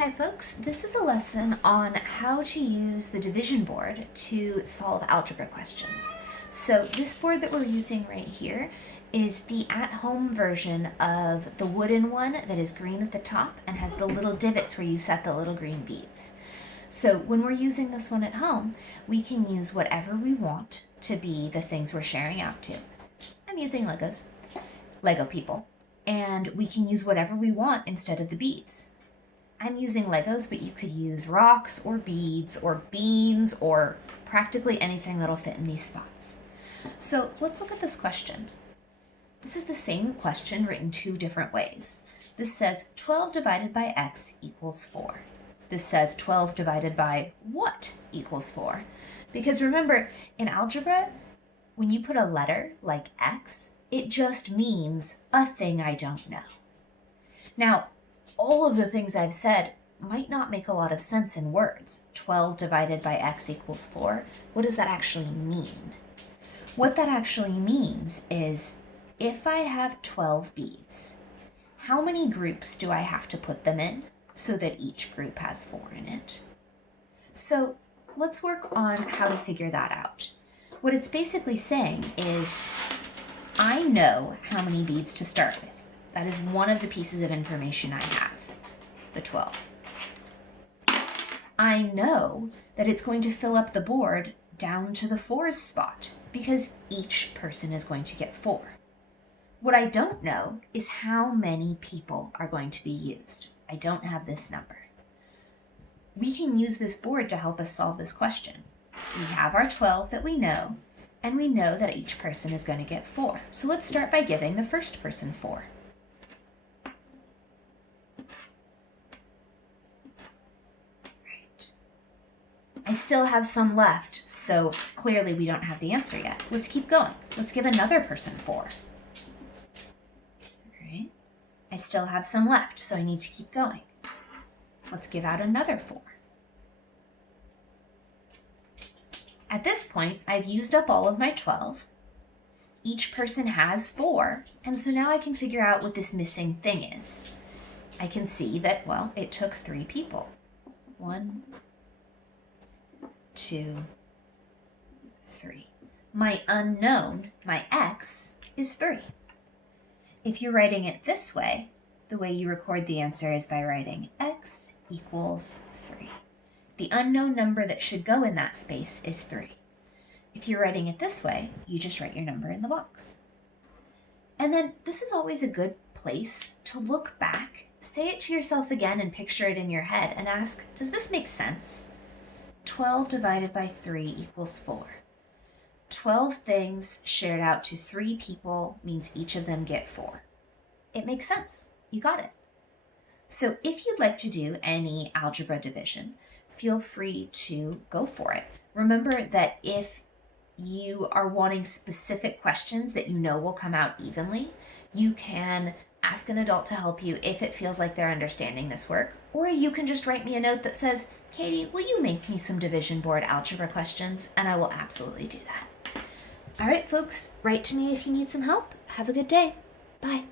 Hi folks, this is a lesson on how to use the division board to solve algebra questions. So this board that we're using right here is the at-home version of the wooden one that is green at the top and has the little divots where you set the little green beads. So when we're using this one at home, we can use whatever we want to be the things we're sharing out to. I'm using Lego people, and we can use whatever we want instead of the beads. I'm using Legos, but you could use rocks or beads or beans or practically anything that'll fit in these spots. So let's look at this question. This is the same question written two different ways. This says 12 divided by x equals 4. This says 12 divided by what equals 4? Because remember, in algebra, when you put a letter like x, it just means a thing I don't know. Now, all of the things I've said might not make a lot of sense in words. 12 divided by x equals 4. What does that actually mean? What that actually means is if I have 12 beads, how many groups do I have to put them in so that each group has 4 in it? So let's work on how to figure that out. What it's basically saying is I know how many beads to start with. That is one of the pieces of information I have, the 12. I know that it's going to fill up the board down to the 4s spot because each person is going to get 4. What I don't know is how many people are going to be used. I don't have this number. We can use this board to help us solve this question. We have our 12 that we know, and we know that each person is going to get 4. So let's start by giving the first person 4. I still have some left, so clearly we don't have the answer yet. Let's keep going. Let's give another person 4. All right. I still have some left, so I need to keep going. Let's give out another 4. At this point, I've used up all of my 12. Each person has 4, and so now I can figure out what this missing thing is. I can see that, well, it took 3 people. 1, 2, 3. My unknown, my x, is 3. If you're writing it this way, the way you record the answer is by writing x equals 3. The unknown number that should go in that space is 3. If you're writing it this way, you just write your number in the box. And then this is always a good place to look back, say it to yourself again and picture it in your head and ask, does this make sense? 12 divided by 3 equals 4. 12 things shared out to 3 people means each of them get 4. It makes sense. You got it. So if you'd like to do any algebra division, feel free to go for it. Remember that if you are wanting specific questions that you know will come out evenly, you can ask an adult to help you if it feels like they're understanding this work, or you can just write me a note that says, Katie, will you make me some division board algebra questions? And I will absolutely do that. All right, folks, write to me if you need some help. Have a good day. Bye.